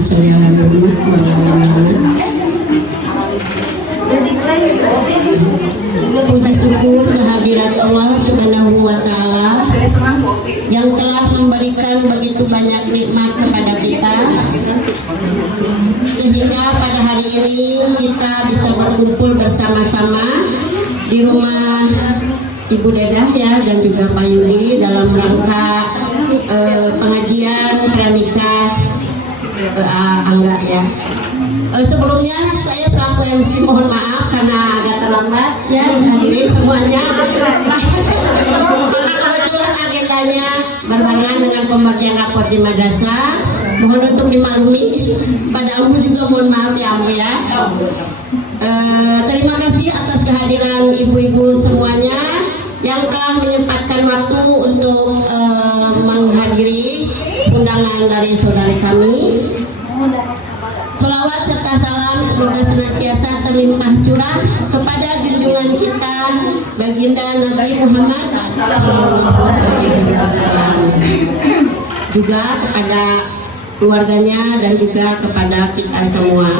sholli ala Muhammad wa ala ali Muhammad. Puji syukur kehadirat Allah Subhanahu wa Ta'ala yang telah memberikan begitu banyak nikmat kepada kita, sehingga pada hari ini kita bisa berkumpul bersama-sama di rumah Ibu Dedah ya, dan juga Pak Yudi dalam rangka pengajian pranikah Angga ya. Sebelumnya saya selaku MC mohon maaf karena agak terlambat ya hadirin semuanya karena kebetulan agendanya berbarengan dengan pembagian rapot di madrasah. Mohon untuk dimaklumi. Pada Ambu juga mohon maaf ya Ambu ya. Terima kasih atas kehadiran ibu-ibu semuanya yang telah menyempatkan waktu untuk menghadiri undangan dari saudari kami. Sholawat serta salam semoga senantiasa terlimpah curah kepada junjungan kita baginda Nabi Muhammad juga kepada keluarganya dan juga kepada kita semua.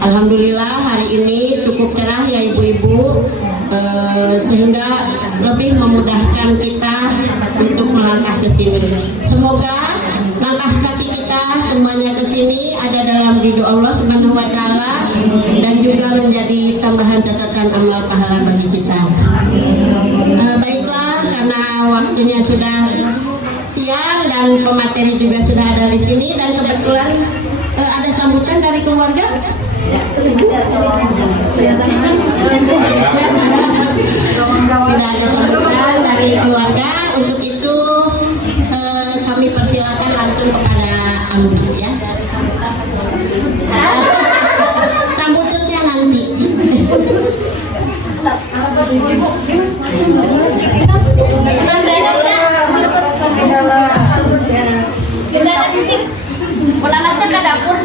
Alhamdulillah hari ini cukup cerah ya ibu-ibu, sehingga lebih memudahkan kita untuk melangkah ke sini. Semoga langkah kaki kita semuanya ke sini ada dalam ridho Allah Subhanahu wa Ta'ala dan juga menjadi tambahan catatan amal pahala bagi kita. Baiklah, karena waktunya sudah siang dan pemateri juga sudah ada di sini dan kebetulan ada sambutan dari keluarga. Tidak ada sambutan dari keluarga, untuk itu kami persilakan langsung kepada Ambu ya. Sambutannya nanti. Ke dapur.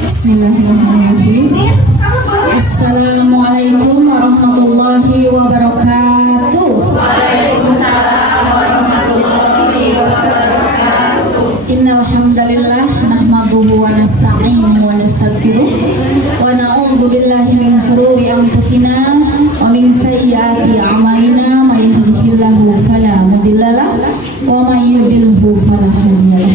Bismillahirrahmanirrahim. Assalamualaikum warahmatullahi wabarakatuh. Innal hamdalillah nahmaduhu wa nasta'inuhu wa nastaghfiruh wa na'udzu billahi min shururi anfusina wa min sayyiati a'malina may yahdihillahu fala mudhillalah wa may yudlilhu fala hadiyalah.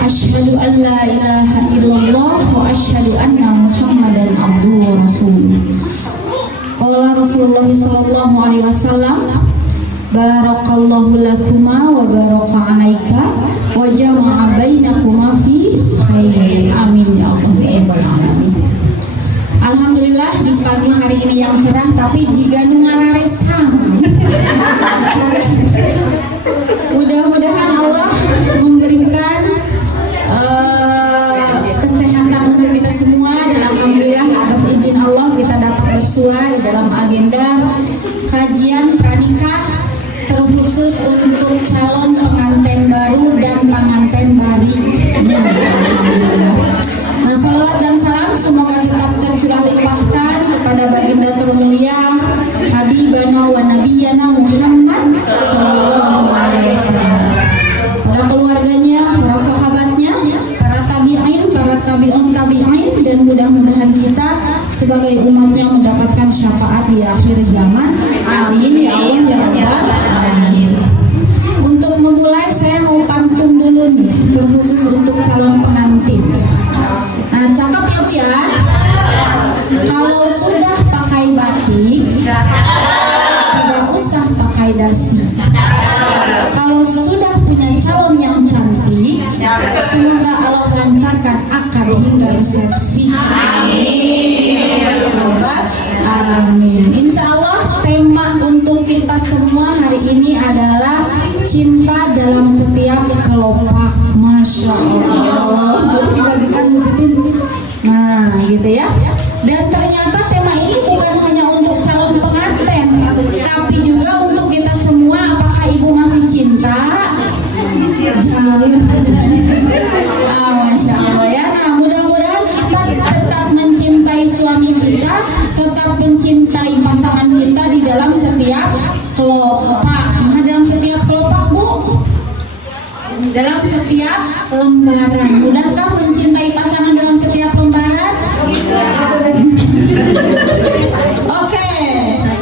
Asyhadu an la ilaha illallah wa asyhadu anna Muhammadan abduhu wa rasuluh. Qala Rasulullah sallallahu alaihi wasallam, barakallahu lakuma wa baraka alaika wa jama'a bainakuma fi khairin. Amin ya Allah ya rabbal alamin. Alhamdulillah di pagi hari ini yang cerah, tapi jika nungarare sang. Mudah-mudahan Allah memberikan kesehatan untuk kita semua, dan alhamdulillah atas izin Allah kita dapat bersua di dalam agenda kajian pranikah terkhusus untuk calon pengantin baru dan pengantin bari. Ya, alhamdulillah. Nah, salawat dan salam semoga tetap tercurah limpahkan kepada baginda termulia Habibana wa Nabiyana Muhammad sallallahu alaihi wasallam, pada keluarganya, para sahabatnya, para tabi'in, para tabi'un tabi'in, dan mudah-mudahan kita sebagai umatnya mendapatkan syafaat di akhir zaman. Amin ya Allah ya Rabbal alamin. Untuk memulai saya mau pantun dulu nih, terkhusus untuk calon pengantin. Nah, cakep ya Bu ya. Kalau sudah pakai batik, tidak usah pakai dasi. Kalau sudah punya calon yang cantik, semoga Allah lancarkan akad hingga resepsi. Amin ya rabbal alamin. Insya Allah tema untuk kita semua hari ini adalah cinta dalam setiap kelopak. Masya Allah. Boleh dibagikan begitu. Nah, gitu ya. Dan ternyata tema ini bukan hanya untuk calon pengantin, tapi juga untuk kita semua. Apakah ibu masih cinta? Jauh. Masya Allah ya. Nah, mudah-mudahan kita tetap mencintai suami kita, tetap mencintai pasangan kita di dalam setiap kelopak. Nah, dalam setiap kelopak Bu, dalam setiap lembaran. Mudahkah mencintai pasangan dalam setiap lembaran? Oke,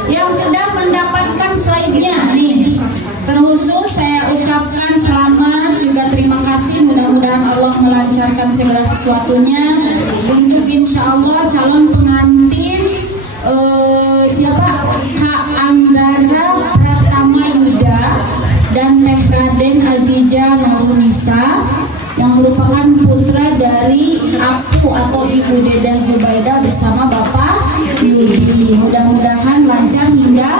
yang sudah mendapatkan slide-nya nih, terkhusus saya ucapkan selamat juga terima kasih. Mudah-mudahan Allah melancarkan segala sesuatunya untuk insya Allah calon pengantin siapa? Kak Anggara Pratama Yuda dan Teh Raden Aziza Nurunisa yang merupakan putra dari Apu atau Ibu Dedah Jubaidah bersama Bapak Yudi. Mudah-mudahan lancar hingga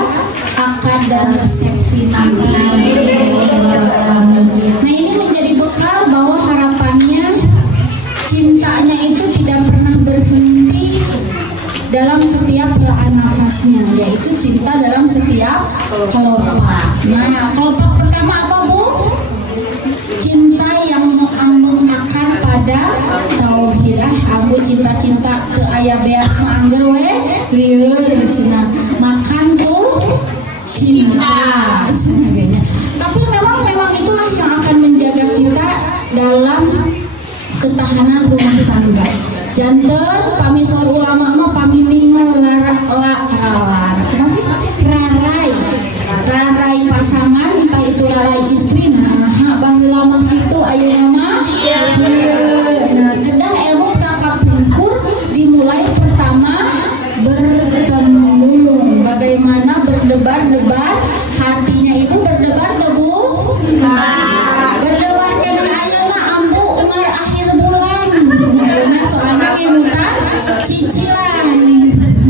akad dan resepsi nanti. Nah, ini menjadi bekal bahwa harapannya cintanya itu tidak pernah berhenti dalam setiap helaan nafasnya, yaitu cinta dalam setiap kelopak. Nah, kelopak pertama apa, Bu? Cinta yang mengakar pada tauhid. Ambu cinta-cinta ke ayah beas mangger we lieur cina makan tuh cinta sebagainya. Tapi memang itulah yang akan menjaga kita dalam ketahanan rumah tangga. Janten pamisor ulama mah pamilingan masih rarai pasangan, entah itu rarai istri. Nah, baheula mah kitu ayeuna mah. Nah, kedah emot kakak pungkur dimulai pertama bertemu. Bagaimana berdebar-debar hatinya itu berdebar tuh, Bu? Berdebar kena ayeuna ambu ungar akhir bulan. Sebenarnya soalnya ngemutan cicilan.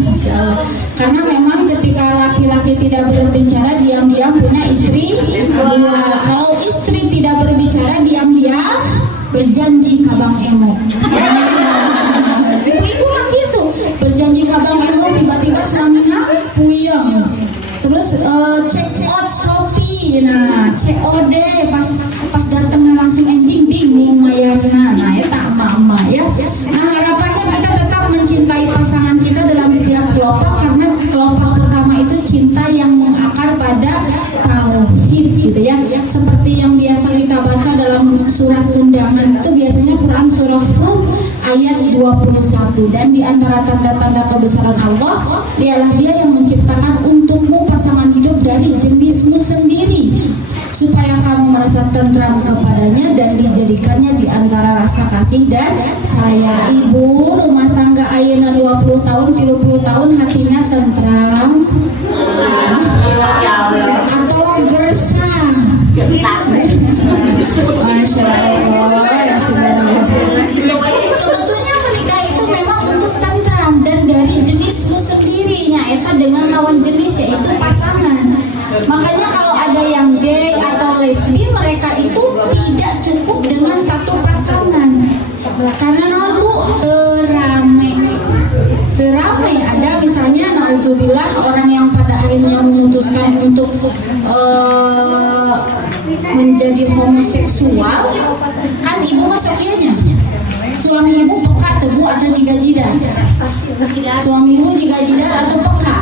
Insyaallah. Karena memang ketika laki-laki tidak berbicara diam-diam punya istri dua. Kalau istri tidak berbicara diam-diam berjanji kabang emo. Ibu-ibu mah gitu, berjanji kabang emo tiba-tiba suaminya puyeng. Terus check out Shopee, nah COD pas datang langsung anjing bingung mayarna. Nah, eta emak-emak ya. Nah, harapannya kita tetap mencintai pasangan kita dalam setiap kelopak, karena kelopak pertama itu cinta yang mengakar pada tauhid gitu ya. Seperti yang biasa kita baca dalam surat undangan itu biasanya Quran surah Rum ayat 21, dan di antara tanda-tanda kebesaran Allah ialah Dia yang menciptakan untukmu pasangan hidup dari jenismu sendiri supaya kamu merasa tentram kepadanya dan dijadikannya di antara rasa kasih dan sayang. Ibu rumah tangga ayeuna 20 tahun 30 tahun hatinya tentram atau gersang? Masya Allah, ya subhanallah. Sebetulnya menikah itu memang untuk tentram dan dari jenismu sendiri, nyata dengan lawan jenis yaitu pasangan. Makanya kalau ada yang gay atau lesbi, mereka itu tidak cukup dengan satu pasangan. Karena Bu, terame ada misalnya nauzubillah orang yang pada akhirnya memutuskan untuk menjadi homoseksual. Kan ibu masuk ianya suami ibu peka tebu atau jika jidar, suami ibu jika jidar atau peka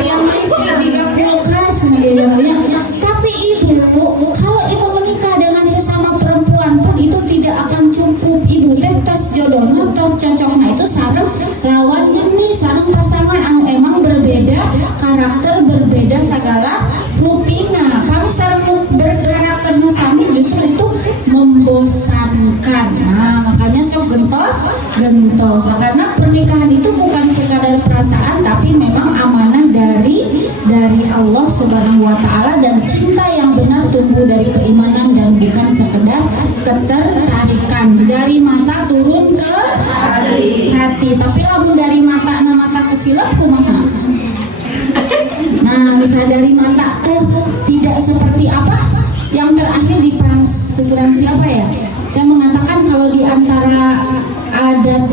tiang listrik, 3 kulkas. Tapi ibu, kalau ibu menikah dengan sesama perempuan pun itu tidak akan cukup. Ibu teh tos jodohnya, tos cocoknya itu sareng lawan jenis, sareng pasangan anu emang berbeda karakter, berbeda segala rupina. Kami sareng berkarakternya sami justru itu membosankan. Nah, makanya sok gentos. Karena pernikahan itu bukan sekadar perasaan, tapi memang amanah dari Allah Subhanahu wa taala, dan cinta yang benar tumbuh dari keimanan dan bukan sekedar ketertarikan. Dari mata turun ke hati. Tapi lamun dari mata kesilap kumaha? Nah, misal dari mata tuh tidak seperti apa yang terakhir di pas syukuran siapa ya? Saya mengatakan kalau di antara adat,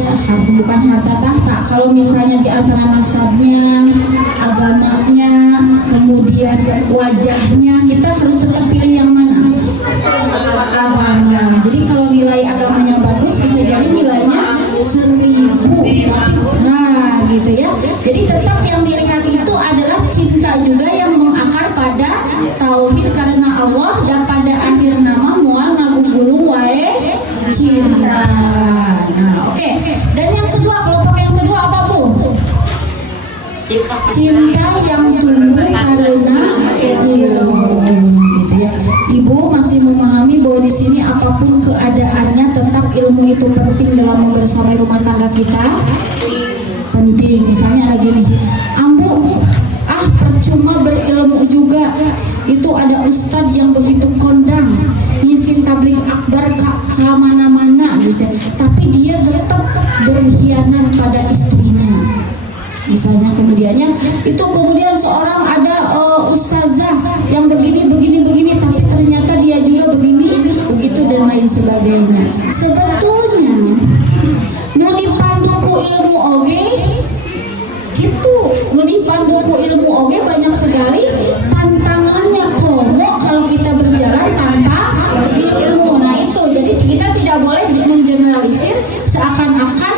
bukan harta tahta, kalau misalnya di antara nasabnya, agamanya, kemudian wajahnya, kita harus tetap pilih yang mana? Agama. Jadi kalau nilai agamanya bagus, bisa jadi nilainya 1000. Nah, gitu ya. Jadi tetap yang dilihat itu adalah cinta juga yang mengakar pada tauhid, karena Allah dan cinta yang tumbuh karena ilmu, gitu ya. Ibu masih memahami bahwa di sini apapun keadaannya tetap ilmu itu penting dalam membersamai rumah tangga kita. Penting, misalnya ada gini, ambu, percuma berilmu juga. Itu ada ustadz yang begitu kondang, ngisi tabligh akbar ke mana-mana, gitu. Tapi dia tetap berkhianat pada istrinya. Misalnya kemudian seorang ada ustazah yang begini, tapi ternyata dia juga begini, begitu dan lain sebagainya. Sebetulnya mau dipandu ku ilmu oge, gitu. Mau dipandu ku ilmu oge banyak sekali tantangannya komo kalau kita berjalan tanpa ilmu. Nah itu, jadi kita tidak boleh mengeneralisir seakan-akan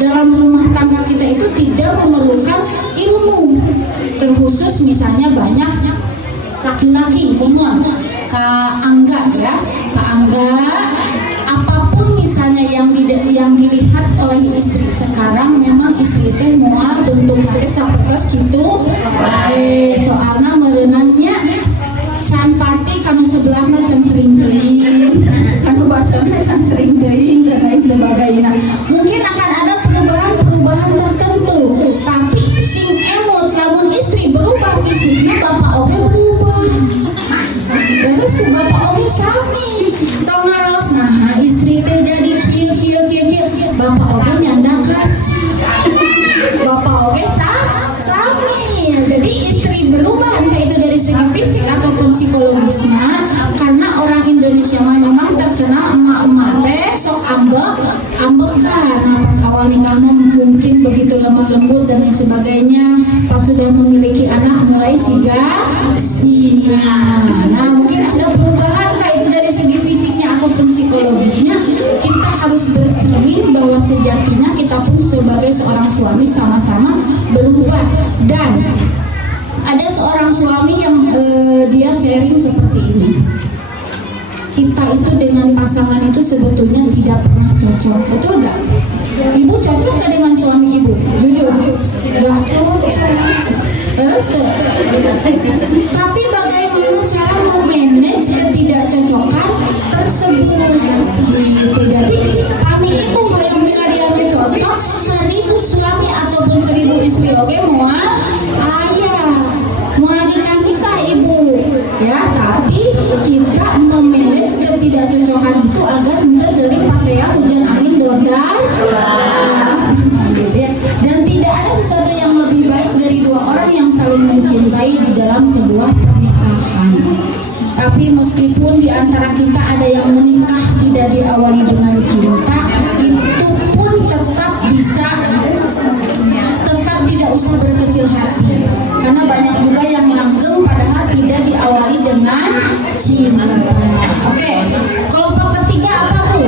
dalam rumah tangga kita itu tidak memerlukan ilmu. Terkhusus misalnya banyak laki-laki, Kak Angga ya, Kak Angga, apapun misalnya yang dilihat oleh istri sekarang, memang istri saya moal bentuk nanti sapertos gitu, soalnya merenannya can pati kanu sebelahnya can sering teuing, kanu basahna can sering teuing dan lain sebagainya. Mungkin akan ada perubahan tertentu, tapi sing emot lamun istri berubah fisiknya, bapak oge berubah. Beres tuh bapak oge sami, tong ngaros, nah istri teh jadi kieu, bapak oge nyanda kaci, bapak oge sami. Jadi istri berubah entah itu dari segi fisik ataupun psikologisnya, karena orang Indonesia memang terkenal emak-emak teh sok ambekan. Nah pas awal nikah mungkin begitu lemah lembut dan lain sebagainya, pas sudah memiliki anak mulai singa. Nah mungkin ada perubahan entah itu dari segi fisiknya ataupun psikologisnya. Kita harus bercermin bahwa sejatinya kita pun sebagai seorang suami sama-sama berubah. Dan ada seorang suami yang dia sharing seperti ini, kita itu dengan pasangan itu sebetulnya tidak pernah cocok, betul nggak? Ibu cocok nggak dengan suami ibu? Jujur, nggak cocok. Terus tapi bagaimana cara memanage ketidakcocokan tersebut, gitu. Jadi kami ibu yang bila dia cocok 1000 suami ataupun 1000 istri, oke, mau nikah ibu ya, tapi kita memanage ketidakcocokan itu agar tidak sering pas ya hujan angin dodar, gitu ya. Dan tidak ada sesuatu yang lebih baik dari dua orang yang saling mencintai di dalam sebuah pernikahan. Tapi meskipun di antara kita ada yang menikah tidak diawali dengan cinta, itu pun tetap tidak usah berkecil hati, karena banyak juga yang langgeng padahal tidak diawali dengan cinta. Oke, kelompok ketiga apa Bu?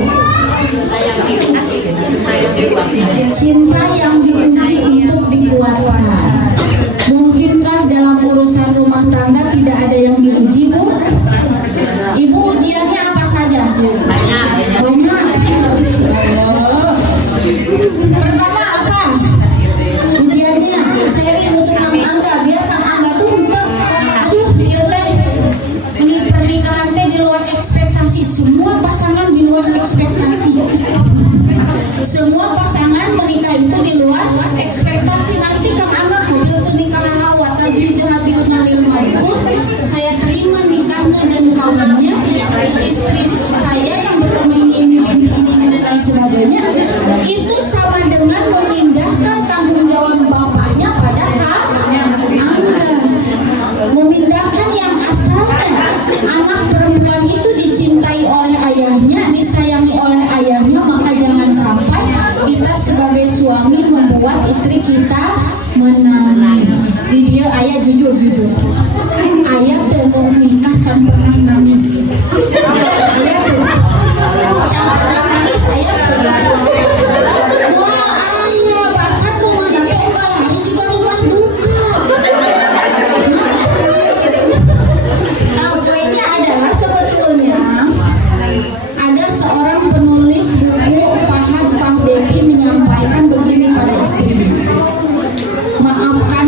Cinta yang diuji untuk dikuatkan. Mungkinkah dalam urusan rumah tangga tidak ada yang diuji Bu? Ibu ujiannya apa saja? Banyak. Pertama apa? Ujiannya seri untuk Kang Angga, biar Kang Angga tuh iya teh ini pernikahan teh di luar ekspektasi. Semua pasangan di luar ekspektasi. Semua pasangan menikah itu di luar ekspektasi. Nanti Kang Angga kubil tuh nikah hawa tajwizun nabil malil mazkur, saya terima nikahnya dan kawinnya istri saya yang bernama ini dan lain sebagainya. Itu sama dengan memindahkan tanggung jawab bapaknya pada Kang Angga, memindahkan yang asalnya anak perempuan itu dicintai oleh ayahnya, disayangi oleh ayahnya. Maka jangan sampai kita sebagai suami membuat istri kita menangis. Di dia ayah jujur, ayah teu nikah can pernah nangis. Ayah teu can pernah nangis, ayah teu. Bahkan rumah nanti enggak lari juga rumah duka. Nah, poinnya adalah sebetulnya ada seorang penulis buku, Fahad Fahdevi, menyampaikan begini pada istrinya. Maafkan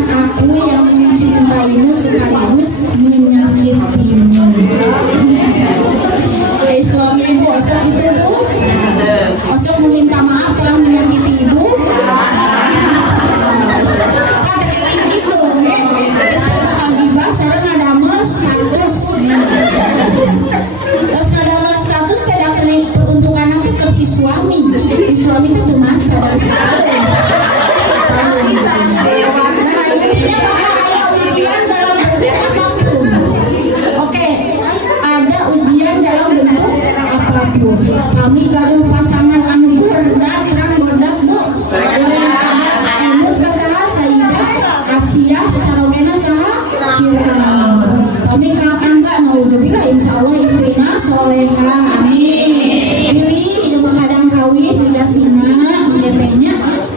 ketenya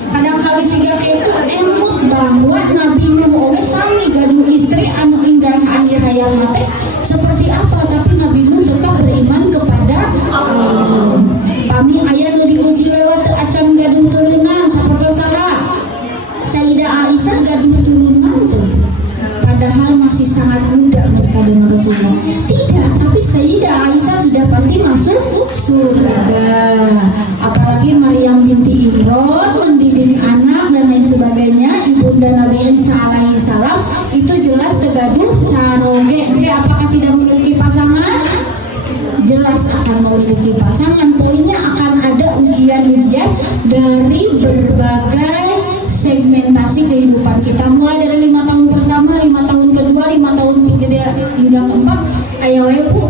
kadang kali siga itu emut bahwa Nabi Nuh oge sami gaduh istri anu inggang akhir hayat teh seperti apa, tapi Nabi Nuh tetap beriman kepada Allah. Pami aya nu diuji lewat teu acan gaduh turunan sapertosa Sayyidah Aisyah gaduh turunan teh padahal masih sangat muda mereka dengan Rasulullah. Tidak, tapi Sayyidah Aisyah sudah pasti masuk surga. Apalagi Maryam binti Imran mendidik anak dan lain sebagainya, ibunda Nabi Isa alaihi salam itu jelas tegaduh caroge. Oke, apakah tidak memiliki pasangan? Jelas akan memiliki pasangan. Poinnya akan ada ujian-ujian dari berbagai segmentasi kehidupan kita, mulai dari 5 tahun pertama, 5 tahun kedua, 5 tahun ketiga hingga keempat. Ayo ibu,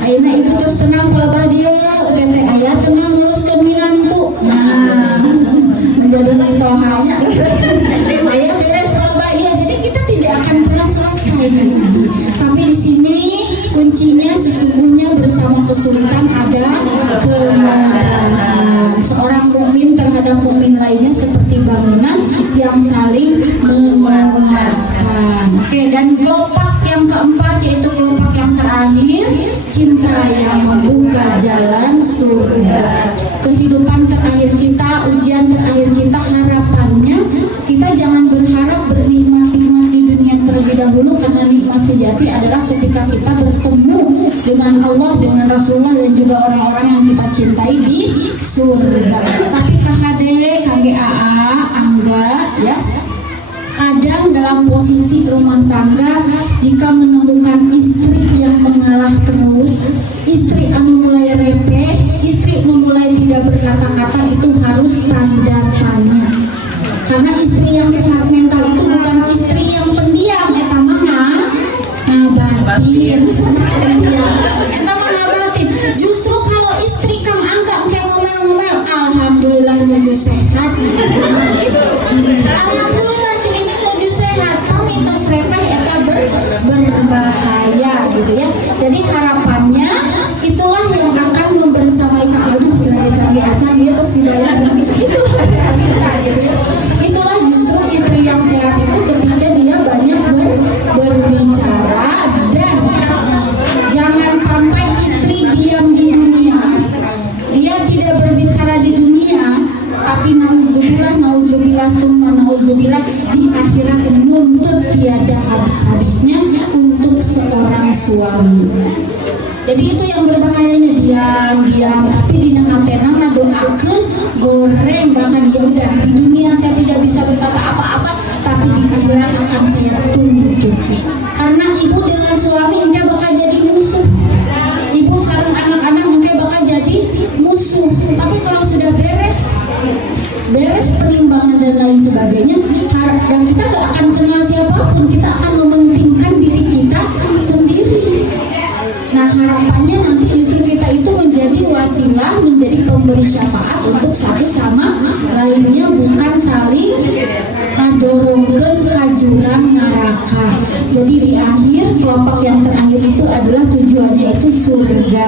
ayeuna ibu terus tenang pelebah dia, gete ayah tenang nguruskeun minantu. Nah, menjadi nitohanya. Ayah beres pelebah dia, jadi kita tidak akan pernah selesai diuji. Tapi di sini kuncinya sesungguhnya bersama kesulitan ada kemudahan. Seorang mukmin terhadap mukmin lainnya seperti bangunan yang saling menguatkan. Oke, dan kelompok yang keempat yaitu kelompok yang terakhir, cinta yang membuka jalan surga. Kehidupan terakhir kita, ujian terakhir kita, harapannya kita jangan berharap bernikmat-nikmat di dunia terlebih dahulu, karena nikmat sejati adalah ketika kita bertemu dengan Allah, dengan Rasulullah dan juga orang-orang yang kita cintai di surga. Tapi KHD, KGAA, Angga ya, kadang dalam posisi rumah tangga jika menemukan istri yang mengalah terus, istri anu mulai repeh, istri memulai tidak berkata-kata, itu harus tanda tanya. Karena istri yang sehat mental itu bukan istri yang pendiam, eta mah ngabatin, eta mah ngabatin. Justru kalau istri Kang Angga kayak ngomel-ngomel, alhamdulillah menuju sehat gitu. Alhamdulillah sini menuju sehat, tapi tos repeh eta berbahaya gitu ya. Jadi harapannya itulah yang akan membersamai Kang Aduh canggih acan dia terus dibayar gitu. Itulah gitu ya. Itulah justru istri yang sehat itu ketika dia banyak berbicara, dan jangan sampai istri diam di dunia. Dia tidak berbicara di dunia, tapi nauzubillah summa nauzubillah di akhirat menuntut tiada habis-habisnya untuk seorang suami. Jadi itu yang berbahayanya, diam, tapi di hatena ngadoakeun goreng, bahkan ya udah di dunia saya tidak bisa berkata apa-apa, tapi di akhirat akan saya tuntut. Karena ibu dengan suami engke bakal jadi musuh. Ibu sareng anak-anak engke bakal jadi musuh. Tapi kalau sudah beres penimbangan dan lain sebagainya, dan kita gak akan kenal siapapun, kita akan mementingkan diri kita sendiri. Nah harapannya nanti justru kita itu menjadi wasilah, menjadi pemberi syafaat untuk satu sama lainnya, bukan saling nadorongkeun ka jurang neraka. Jadi di akhir, kelompok yang terakhir itu adalah tujuannya itu surga.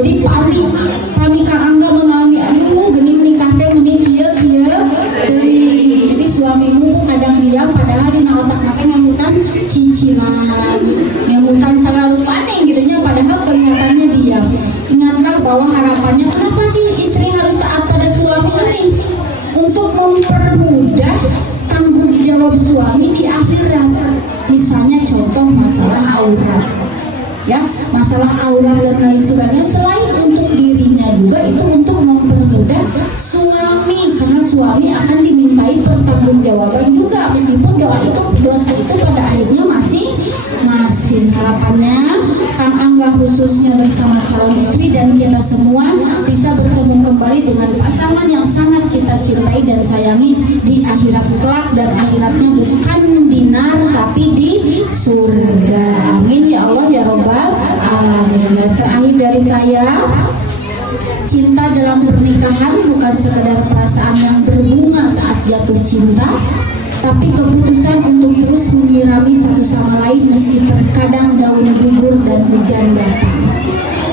Jadi pami Kang Angga mengalami aduh geuning nikah teh mending kieu teuing. Jadi suamimu kadang diam padahal dina otak teh ngamutan cicilan, ngamutan selalu paning gitunya, padahal kelihatannya diam. Ingatlah bahwa harapannya kenapa sih istri harus taat pada suami ini? Untuk mempermudah tanggung jawab suami di akhirat. Misalnya contoh masalah aurat, ya, masalah aurat dan lain sebagainya. Selain untuk dirinya juga, itu untuk mempermudah suami, karena suami akan dimintai pertanggungjawaban juga, meskipun dosa itu pada akhirnya masing. Harapannya Kang Angga khususnya bersama calon istri dan kita semua bisa bertemu kembali dengan pasangan yang sangat kita cintai dan sayangi di akhirat kelak, dan akhiratnya bukan di neraka tapi di surga. Amin ya Allah ya Rabbal alamin. Dan terakhir dari saya, cinta dalam pernikahan bukan sekedar perasaan yang berbunga saat jatuh cinta, tapi keputusan untuk terus menyirami satu sama lain meski terkadang daun gugur dan hujan datang.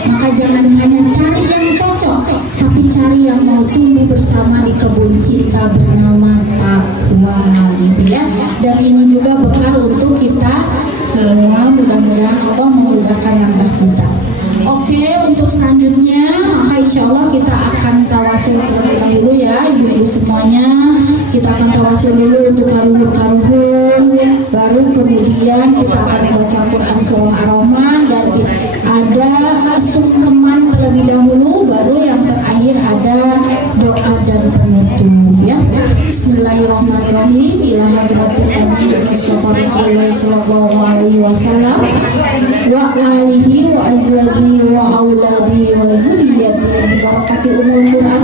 Maka jangan hanya cari yang cocok, tapi cari mencari yang mau tumbuh bersama di kebun cinta bernama takwa gitu ya. Dan ini juga bekal untuk kita semua, mudah-mudahan Allah memudahkan langkah kita. Oke, untuk selanjutnya maka insya Allah kita akan tawasul terlebih dahulu ya ibu-ibu semuanya. Kita akan tawasul dulu untuk karuhun, baru kemudian kita akan membaca Quran surah Ar-Rahman dan ada sungkeman terlebih dahulu, baru yang terakhir ada doa dan penutup ya. Bismillahirrahmanirrahim. Ila hadratil amin Mustafa Rasulullah sallallahu alaihi wasallam wa alihi wa azwaji wa auladi wa zurriyyati bi barakati umul Quran